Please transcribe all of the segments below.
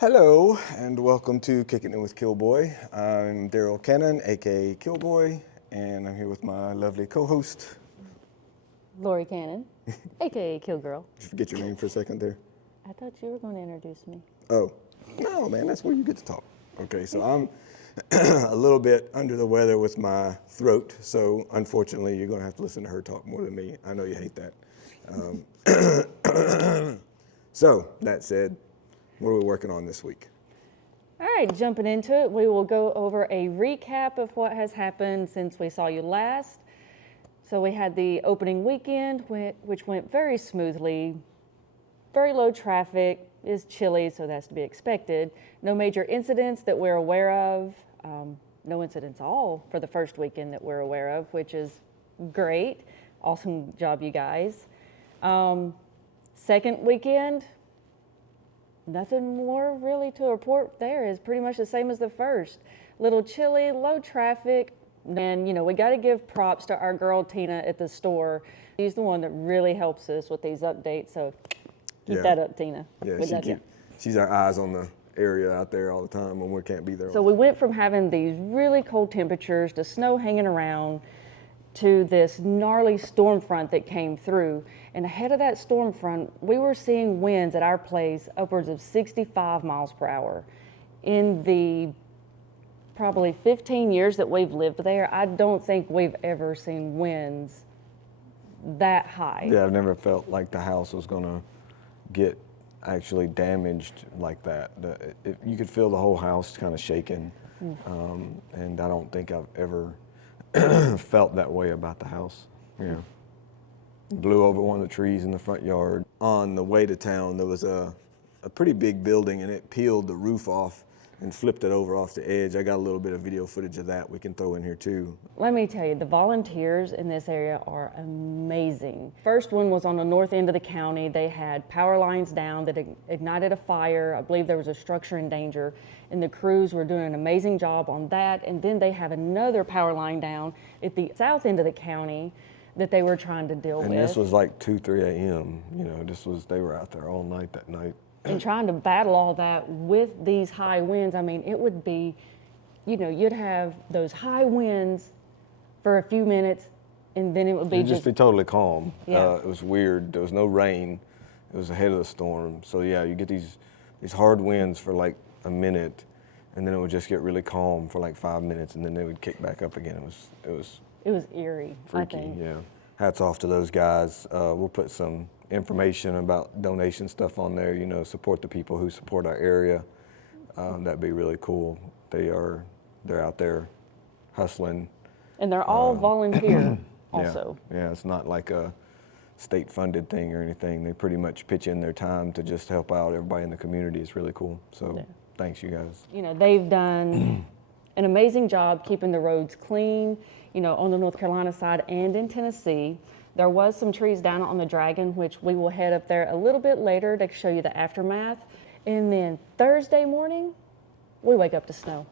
Hello, and welcome to Kickin' with Killboy. I'm Daryl Cannon, aka Killboy, and I'm here with my lovely co-host. Lori Cannon, aka Killgirl. Did you forget your name for a second there? I thought you were going to introduce me. Oh, no, man, that's where you get to talk. Okay, so I'm a little bit under the weather with my throat, so unfortunately you're going to have to listen to her talk more than me. I know you hate that. So, that said, what are we working on this week? All right, jumping into it, we will go over a recap of what has happened since we saw you last. So we had the opening weekend, which went very smoothly. Very low traffic, is chilly, so that's to be expected. No major incidents that we're aware of. No incidents at all for the first weekend that we're aware of, which is great. Awesome job, you guys. Second weekend, nothing more really to report there. Is pretty much the same as the first. Little chilly, low traffic, and we got to give props to our girl Tina at the store. She's the one that really helps us with these updates, so keep that up, Tina. Yeah, she's our eyes on the area out there all the time when we can't be there. So we went from having these really cold temperatures to snow hanging around to this gnarly storm front that came through. And ahead of that storm front, we were seeing winds at our place upwards of 65 miles per hour. In the probably 15 years that we've lived there, I don't think we've ever seen winds that high. Yeah, I've never felt like the house was gonna get actually damaged like that. You could feel the whole house kind of shaking, and I don't think I've ever felt that way about the house. Yeah. Blew over one of the trees in the front yard. On the way to town, there was a pretty big building, and it peeled the roof off and flipped it over off the edge. I got a little bit of video footage of that we can throw in here too. Let me tell you, the volunteers in this area are amazing. First one was on the north end of the county. They had power lines down that ignited a fire. I believe there was a structure in danger, and the crews were doing an amazing job on that. And then they have another power line down at the south end of the county that they were trying to deal with. And this was like 2, 3 a.m. They were out there all night that night. And trying to battle all that with these high winds. I mean, it would be, you'd have those high winds for a few minutes, and then it would be It'd just be totally calm. Yeah. It was weird. There was no rain. It was ahead of the storm. So yeah, you get these hard winds for like a minute, and then it would just get really calm for like 5 minutes, and then they would kick back up again. It was eerie, freaky. I think. Yeah. Hats off to those guys. We'll put some information about donation stuff on there. Support the people who support our area. That'd be really cool. They're out there hustling. And they're all volunteer also. Yeah, it's not like a state-funded thing or anything. They pretty much pitch in their time to just help out everybody in the community. It's really cool. So Thanks, you guys. They've done an amazing job keeping the roads clean, on the North Carolina side and in Tennessee. There was some trees down on the Dragon, which we will head up there a little bit later to show you the aftermath. And then Thursday morning, we wake up to snow.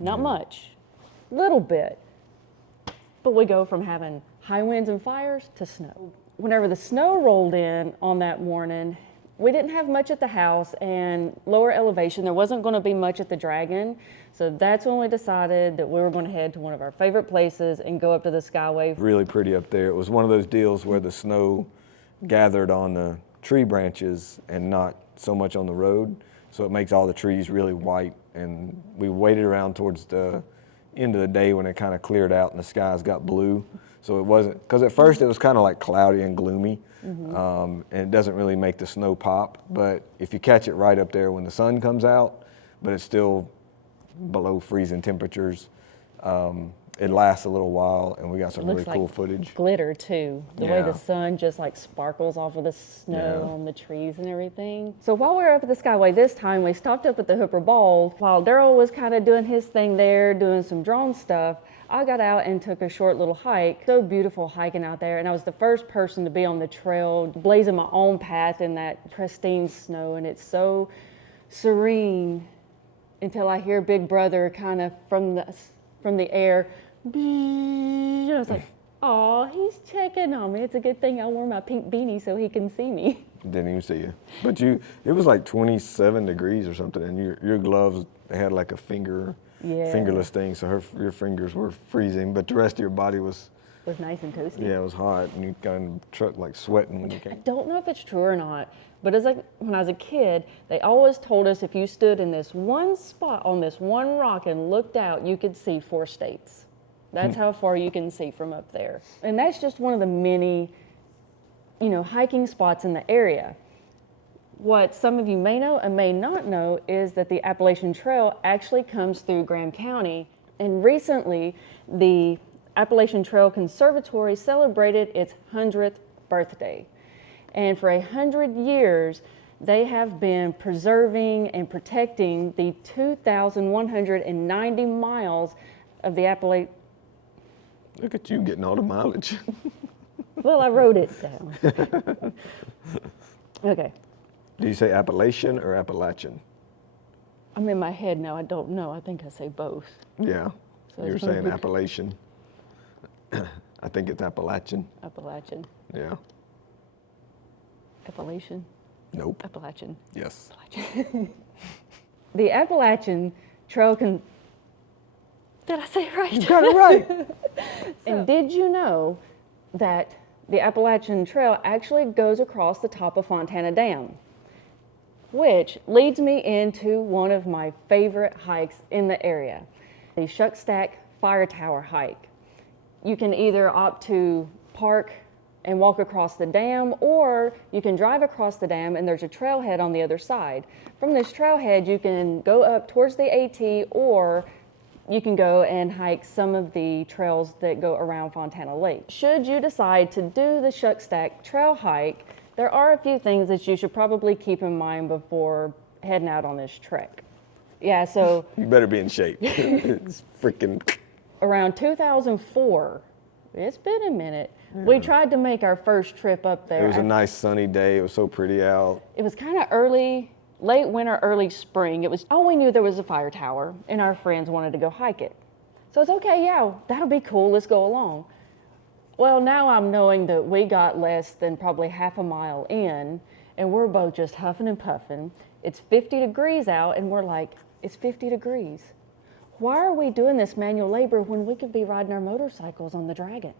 Not much, little bit. But we go from having high winds and fires to snow. Whenever the snow rolled in on that morning, we didn't have much at the house, and lower elevation, there wasn't going to be much at the Dragon. So that's when we decided that we were going to head to one of our favorite places and go up to the Skyway. Really pretty up there. It was one of those deals where the snow gathered on the tree branches and not so much on the road. So it makes all the trees really white. And we waited around towards the end of the day when it kind of cleared out and the skies got blue. So it wasn't, because at first it was kind of like cloudy and gloomy. And it doesn't really make the snow pop. But if you catch it right up there when the sun comes out, but it's still below freezing temperatures, it lasts a little while, and we got some really cool footage. Glitter too, the way the sun just like sparkles off of the snow on the trees and everything. So while we were up at the Skyway this time, we stopped up at the Hooper Ball. While Daryl was kind of doing his thing there, doing some drone stuff, I got out and took a short little hike. So beautiful hiking out there, and I was the first person to be on the trail, blazing my own path in that pristine snow, and it's so serene until I hear Big Brother kind of from the air. I was like, oh, he's checking on me. It's a good thing I wore my pink beanie so he can see me. Didn't even see you. But it was like 27 degrees or something, and your gloves, they had like a fingerless thing, so your fingers were freezing, but the rest of your body was nice and toasty. Yeah, it was hot, and you kind of like sweating when you came. I don't know if it's true or not, but when I was a kid, they always told us if you stood in this one spot on this one rock and looked out, you could see 4 states. That's how far you can see from up there. And that's just one of the many, hiking spots in the area. What some of you may know and may not know is that the Appalachian Trail actually comes through Graham County. And recently, the Appalachian Trail Conservatory celebrated its 100th birthday. And for 100 years, they have been preserving and protecting the 2,190 miles of the Appalachian. Look at you getting all the mileage. Well, I wrote it down. Okay. Do you say Appalachian or Appalachian? I'm in my head now. I don't know. I think I say both. Yeah. So You're saying Appalachian. I think it's Appalachian. Appalachian. Yeah. Appalachian? Nope. Appalachian. Yes. Appalachian. The Appalachian Trail Did I say it right? You got it right. And did you know that the Appalachian Trail actually goes across the top of Fontana Dam? Which leads me into one of my favorite hikes in the area, the Shuckstack Fire Tower hike. You can either opt to park and walk across the dam, or you can drive across the dam and there's a trailhead on the other side. From this trailhead, you can go up towards the AT, or you can go and hike some of the trails that go around Fontana Lake. Should you decide to do the Shuckstack Trail hike, there are a few things that you should probably keep in mind before heading out on this trek. Yeah, so You better be in shape. It's freaking. around 2004, it's been a minute, we tried to make our first trip up there. It was a nice sunny day. It was so pretty out. It was kind of late winter, early spring. All we knew there was a fire tower, and our friends wanted to go hike it. So it's okay, yeah, that'll be cool, let's go along. Well, now I'm knowing that we got less than probably half a mile in, and we're both just huffing and puffing. It's 50 degrees out, and we're like, it's 50 degrees. Why are we doing this manual labor when we could be riding our motorcycles on the Dragon?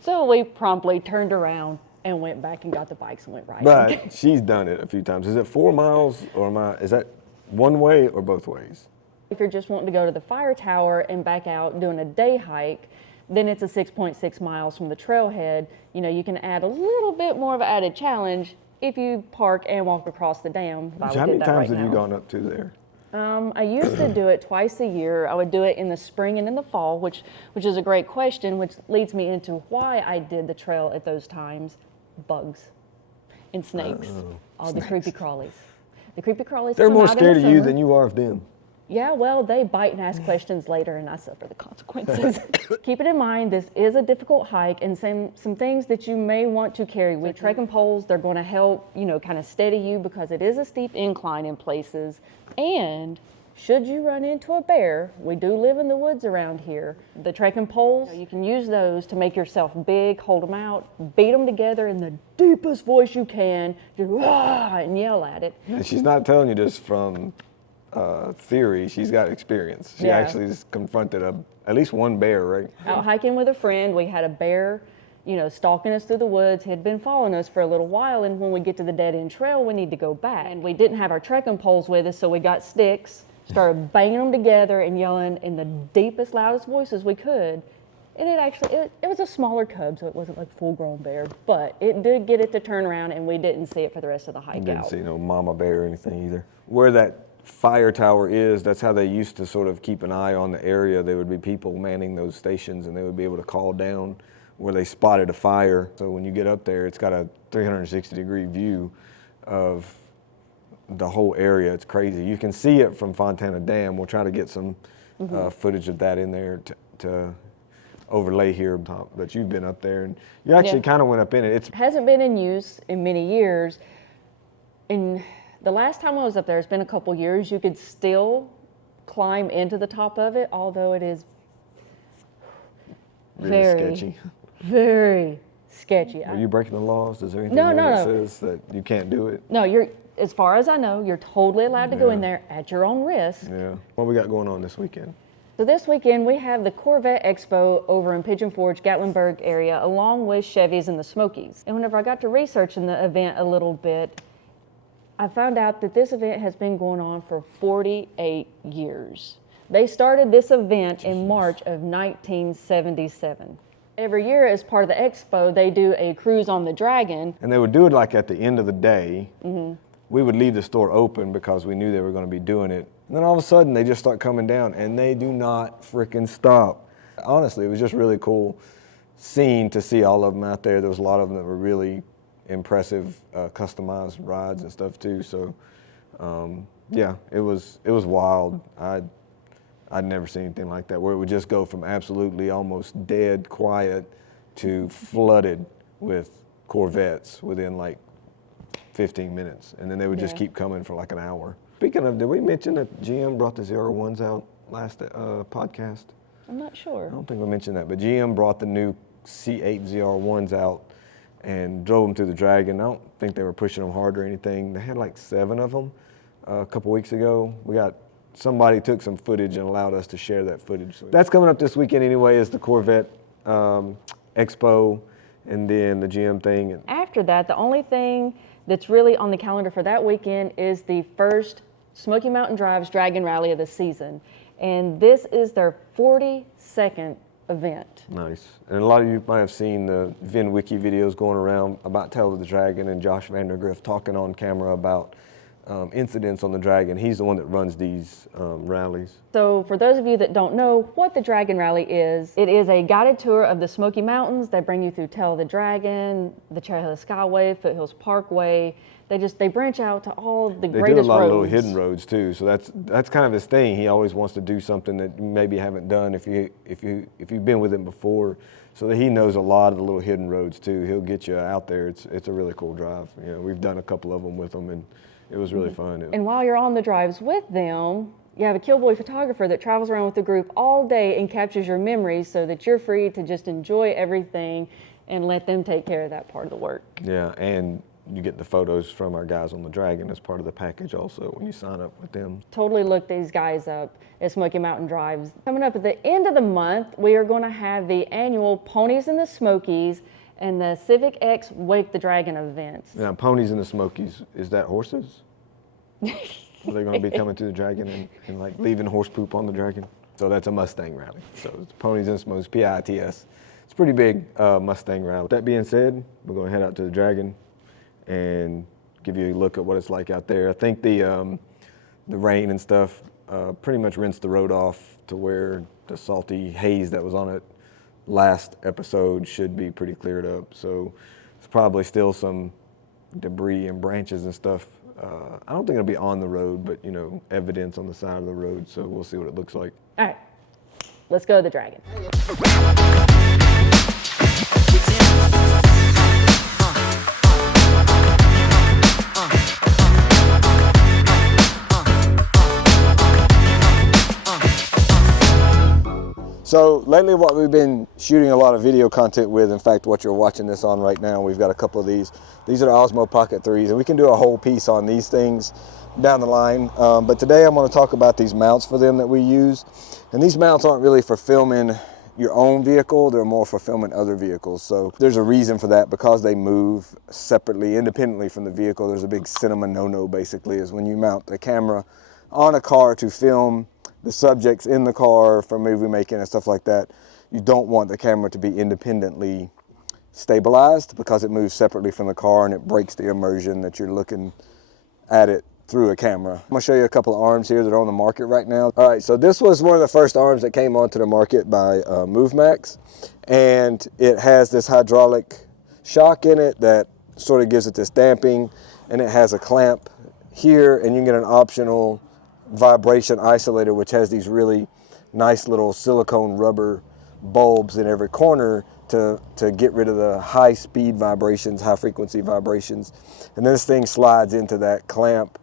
So we promptly turned around and went back and got the bikes and went riding. But she's done it a few times. Is it 4 miles, or is that one way or both ways? If you're just wanting to go to the fire tower and back out doing a day hike, then it's a 6.6 miles from the trailhead. You can add a little bit more of an added challenge if you park and walk across the dam. How many times have you gone up to there? I used to do it twice a year. I would do it in the spring and in the fall, which is a great question, which leads me into why I did the trail at those times. Bugs and snakes. All the creepy crawlies. The creepy crawlies. They're come more out in scared the of you summer. than you are of them. Yeah, well, they bite and ask questions later, and I suffer the consequences. Keep it in mind, this is a difficult hike, and some things that you may want to carry with trekking poles. They're going to help, kind of steady you, because it is a steep incline in places. And should you run into a bear, we do live in the woods around here. The trekking poles, you can use those to make yourself big, hold them out, beat them together in the deepest voice you can, just "Wah!" and yell at it. And she's not telling you this from theory. She's got experience. She Yeah. actually just confronted at least one bear, right? Out hiking with a friend, we had a bear, stalking us through the woods. He had been following us for a little while, and when we get to the dead end trail, we need to go back. And we didn't have our trekking poles with us, so we got sticks, started banging them together and yelling in the deepest, loudest voices we could. And it was a smaller cub, so it wasn't like full-grown bear, but it did get it to turn around, and we didn't see it for the rest of the hike Didn't out. see no mama bear or anything either. Where that fire tower is, that's how they used to sort of keep an eye on the area. There would be people manning those stations, and they would be able to call down where they spotted a fire. So when you get up there, it's got a 360-degree view of the whole area. It's crazy. You can see it from Fontana Dam. We'll try to get some footage of that in there to overlay here. But you've been up there, and you actually kind of went up in it. It hasn't been in use in many years. In the last time I was up there, it's been a couple years, you could still climb into the top of it, although it is really very, sketchy. very sketchy. Are you breaking the laws? Is there anything No, there no, that no. says that you can't do it? No, as far as I know, you're totally allowed to go in there at your own risk. Yeah. What we got going on this weekend? So this weekend we have the Corvette Expo over in Pigeon Forge, Gatlinburg area, along with Chevys and the Smokies. And whenever I got to researching the event a little bit, I found out that this event has been going on for 48 years. They started this event in March of 1977. Every year as part of the expo, they do a cruise on the Dragon. And they would do it like at the end of the day. We would leave the store open because we knew they were going to be doing it. And then all of a sudden they just start coming down and they do not freaking stop. Honestly, it was just really cool scene to see all of them out there. There was a lot of them that were really impressive, customized rides and stuff too. So yeah, it was wild. I'd never seen anything like that, where it would just go from absolutely almost dead quiet to flooded with Corvettes within like 15 minutes. And then they would just keep coming for like an hour. Speaking of, did we mention that GM brought the ZR1s out last podcast? I'm not sure. I don't think we mentioned that, but GM brought the new C8 ZR1s out and drove them through the Dragon. I don't think they were pushing them hard or anything. They had like 7 of them a couple weeks ago. Somebody took some footage and allowed us to share that footage. So that's coming up this weekend anyway, is the Corvette Expo and then the GM thing. After that, the only thing that's really on the calendar for that weekend is the first Smoky Mountain Drives Dragon Rally of the season. And this is their 42nd event. Nice. And a lot of you might have seen the VinWiki videos going around about Tale of the Dragon and Josh Vandergriff talking on camera about incidents on the Dragon. He's the one that runs these rallies. So for those of you that don't know what the Dragon Rally is, it is a guided tour of the Smoky Mountains. They bring you through Tale of the Dragon, the Cherry Hill Skyway, Foothills Parkway. They branch out to all the greatest roads. They do a lot of little hidden roads too, so that's kind of his thing. He always wants to do something that you maybe haven't done if you've been with him before. So that he knows a lot of the little hidden roads too. He'll get you out there. It's a really cool drive. You know, we've done a couple of them with him, and it was really fun. And while you're on the drives with them, you have a Killboy photographer that travels around with the group all day and captures your memories so that you're free to just enjoy everything and let them take care of that part of the work. Yeah, and you get the photos from our guys on the Dragon as part of the package also when you sign up with them. Totally look these guys up at Smoky Mountain Drives. Coming up at the end of the month, we are going to have the annual Ponies in the Smokies and the Civic X Wake the Dragon events. Now, Ponies in the Smokies, is that horses? Are they going to be coming to the Dragon and like leaving horse poop on the Dragon? So that's a Mustang rally. So it's Ponies in the Smokies, PITS. It's a pretty big Mustang rally. With that being said, we're going to head out to the Dragon and give you a look at what it's like out there. I think the rain and stuff pretty much rinsed the road off to where the salty haze that was on it last episode should be pretty cleared up. So it's probably still some debris and branches and stuff. I don't think it'll be on the road, but you know, evidence on the side of the road. So we'll see what it looks like. All right, let's go to the Dragon. So lately what we've been shooting a lot of video content with, in fact what you're watching this on right now, we've got a couple of these. These are the Osmo Pocket 3s, and we can do a whole piece on these things down the line. But today I'm going to talk about these mounts for them that we use. And these mounts aren't really for filming your own vehicle, they're more for filming other vehicles. So there's a reason for that, because they move separately, independently from the vehicle. There's a big cinema no-no basically, is when you mount the camera on a car to film the subjects in the car for movie making and stuff like that, you don't want the camera to be independently stabilized, because it moves separately from the car and it breaks the immersion that you're looking at it through a camera. I'm gonna show you a couple of arms here that are on the market right now. All right, so this was one of the first arms that came onto the market by MoveMax, and it has this hydraulic shock in it that sort of gives it this damping, and it has a clamp here, and you can get an optional vibration isolator, which has these really nice little silicone rubber bulbs in every corner to get rid of the high speed vibrations, high frequency vibrations. And this thing slides into that clamp,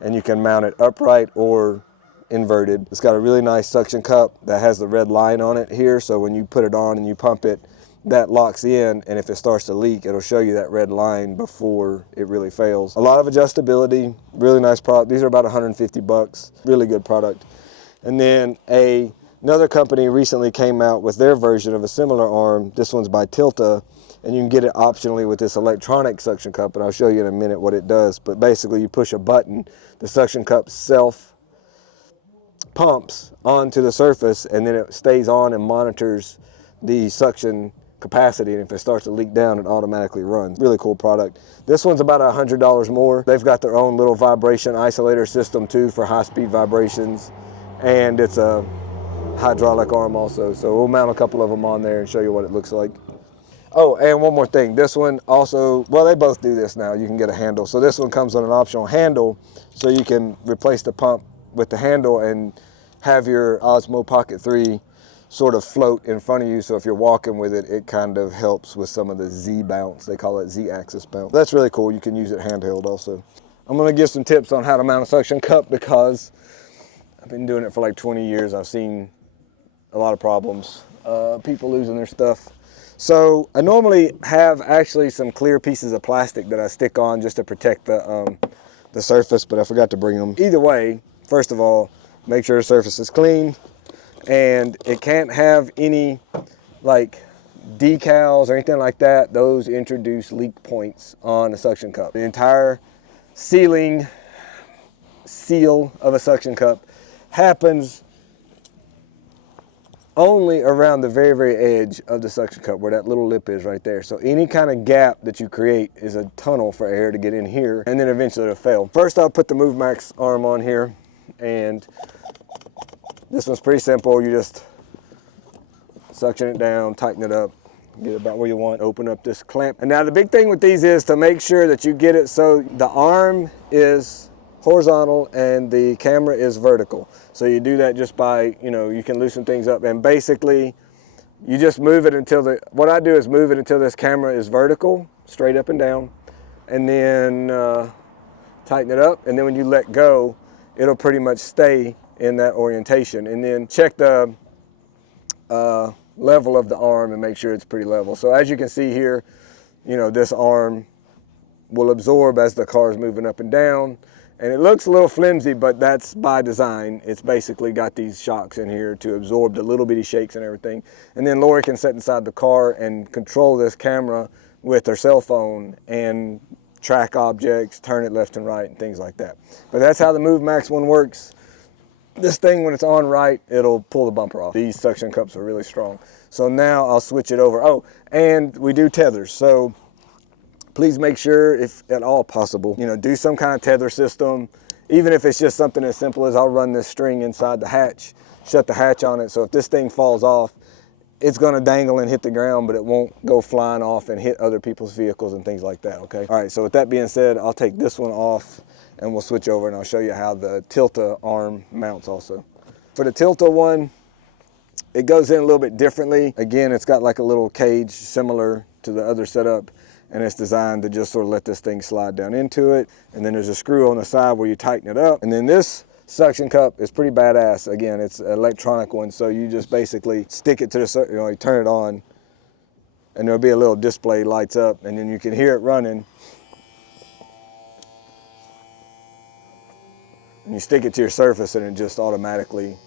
and you can mount it upright or inverted. It's got a really nice suction cup that has the red line on it here, so when you put it on and you pump it, that locks in, and if it starts to leak, it'll show you that red line before it really fails. A lot of adjustability, really nice product. These are about 150 bucks, really good product. And then another company recently came out with their version of a similar arm. This one's by Tilta, and you can get it optionally with this electronic suction cup, and I'll show you in a minute what it does. But basically you push a button, the suction cup self pumps onto the surface, and then it stays on and monitors the suction capacity, and if it starts to leak down, it automatically runs. Really cool product. This one's about $100 more. They've got their own little vibration isolator system too for high-speed vibrations, and it's a hydraulic arm also. So we'll mount a couple of them on there and show you what it looks like. Oh, and one more thing. This one also, well, they both do this now. You can get a handle. So this one comes on an optional handle, so you can replace the pump with the handle and have your Osmo Pocket 3 sort of float in front of you. So if you're walking with it, it kind of helps with some of the Z bounce. They call it Z-axis bounce. That's really cool. You can use it handheld also. I'm going to give some tips on how to mount a suction cup because I've been doing it for like 20 years. I've seen a lot of problems, people losing their stuff. So I normally have actually some clear pieces of plastic that I stick on just to protect the surface, but I forgot to bring them. Either way, first of all, make sure the surface is clean, and it can't have any like decals or anything like that. Those introduce leak points on a suction cup. The entire seal of a suction cup happens only around the very, very edge of the suction cup where that little lip is right there. So any kind of gap that you create is a tunnel for air to get in here, and then eventually it'll fail. First, I'll put the MoveMax arm on here, and this one's pretty simple. You just suction it down, tighten it up, get it about where you want, open up this clamp. And now the big thing with these is to make sure that you get it so the arm is horizontal and the camera is vertical. So you do that just by, you can loosen things up, and basically you just move it until what I do is move it until this camera is vertical, straight up and down, and then tighten it up, and then when you let go, it'll pretty much stay in that orientation. And then check the level of the arm and make sure it's pretty level. So as you can see here, this arm will absorb as the car is moving up and down. And it looks a little flimsy, but that's by design. It's basically got these shocks in here to absorb the little bitty shakes and everything. And then Lori can sit inside the car and control this camera with her cell phone and track objects, turn it left and right, and things like that. But that's how the MoveMax one works. This thing, when it's on right, it'll pull the bumper off. These suction cups are really strong. So now I'll switch it over. Oh, and we do tethers. So please make sure, if at all possible, do some kind of tether system, even if it's just something as simple as I'll run this string inside the hatch, shut the hatch on it, so if this thing falls off, it's gonna dangle and hit the ground, but it won't go flying off and hit other people's vehicles and things like that, okay? All right, so with that being said, I'll take this one off and we'll switch over and I'll show you how the Tilta arm mounts also. For the Tilta one, it goes in a little bit differently. Again, it's got like a little cage similar to the other setup, and it's designed to just sort of let this thing slide down into it. And then there's a screw on the side where you tighten it up. And then this suction cup is pretty badass. Again, it's an electronic one, so you just basically stick it to the, you turn it on, and there'll be a little display lights up, and then you can hear it running. And you stick it to your surface, and it just automatically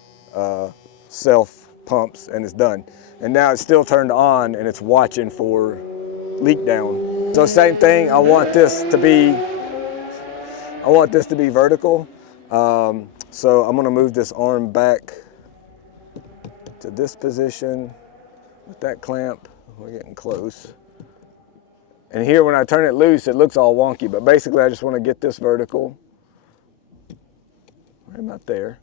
self pumps, and it's done. And now it's still turned on, and it's watching for leak down. So same thing, I want this to be vertical. So I'm gonna move this arm back to this position with that clamp. We're getting close. And here when I turn it loose, it looks all wonky, but basically I just wanna get this vertical, right about there.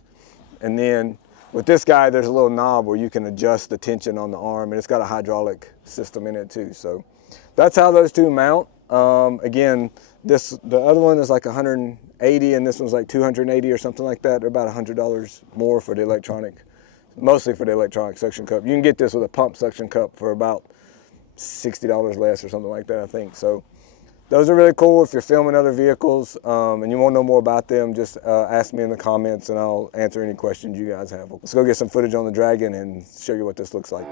And then with this guy, there's a little knob where you can adjust the tension on the arm, and it's got a hydraulic system in it too. So that's how those two mount. Again, the other one is like 180 and this one's like 280 or something like that. They're about $100 more for the electronic, mostly for the electronic suction cup. You can get this with a pump suction cup for about $60 less or something like that, I think. So those are really cool if you're filming other vehicles and you want to know more about them. Just ask me in the comments and I'll answer any questions you guys have. Let's go get some footage on the Dragon and show you what this looks like.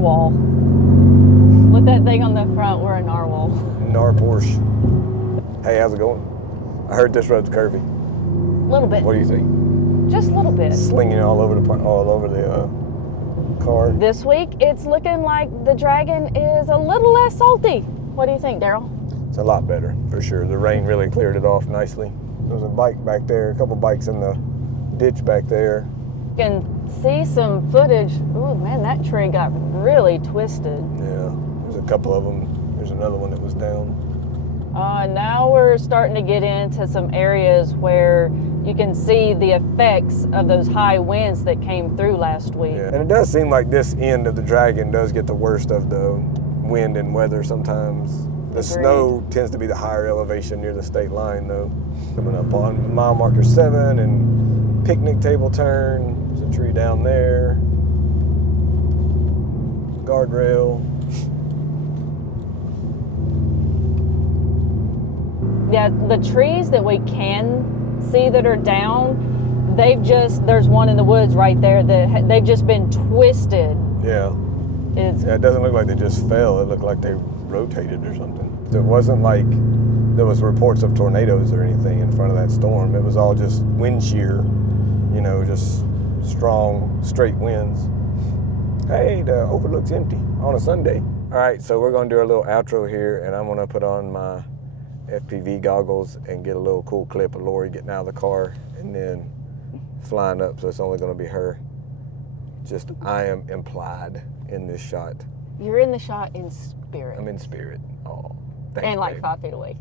narwhal. With that thing on the front, we're a narwhal. Nar Porsche. Hey, how's it going? I heard this road's curvy. A little bit. What do you think? Just a little bit. Slinging all over the car. This week, it's looking like the Dragon is a little less salty. What do you think, Daryl? It's a lot better, for sure. The rain really cleared it off nicely. There's a bike back there, a couple bikes in the ditch back there. You can see some footage. Ooh, man, that tree got really twisted. Yeah, there's a couple of them. There's another one that was down. Now we're starting to get into some areas where you can see the effects of those high winds that came through last week. Yeah, and it does seem like this end of the Dragon does get the worst of the wind and weather sometimes. The snow tends to be the higher elevation near the state line, though. Coming up on mile marker 7 and picnic table turn. There's a tree down there. Guardrail. Yeah, the trees that we can see that are down, there's one in the woods right there that they've just been twisted. Yeah. Yeah, it doesn't look like they just fell. It looked like they rotated or something. It wasn't like there was reports of tornadoes or anything in front of that storm. It was all just wind shear, just strong, straight winds. Hey, the overlook's empty on a Sunday. All right, so we're gonna do a little outro here, and I'm gonna put on my FPV goggles and get a little cool clip of Lori getting out of the car and then flying up, so it's only gonna be her. Just, I am implied in this shot. You're in the shot in spirit. I'm in spirit. Oh, thanks, and like babe. 5 feet away.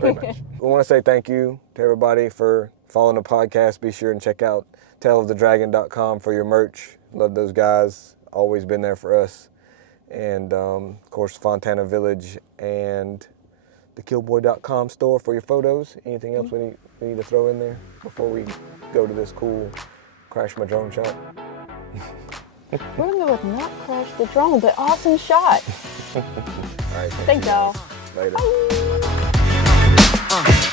Pretty much. We want to say thank you to everybody for following the podcast. Be sure and check out tailofthedragon.com for your merch. Love those guys. Always been there for us. And, of course, Fontana Village and the Killboy.com store for your photos. Anything else we need to throw in there before we go to this cool crash my drone shot? We're going to go with not crash the drone, but awesome shot. All right. Thanks, y'all. Later. Bye.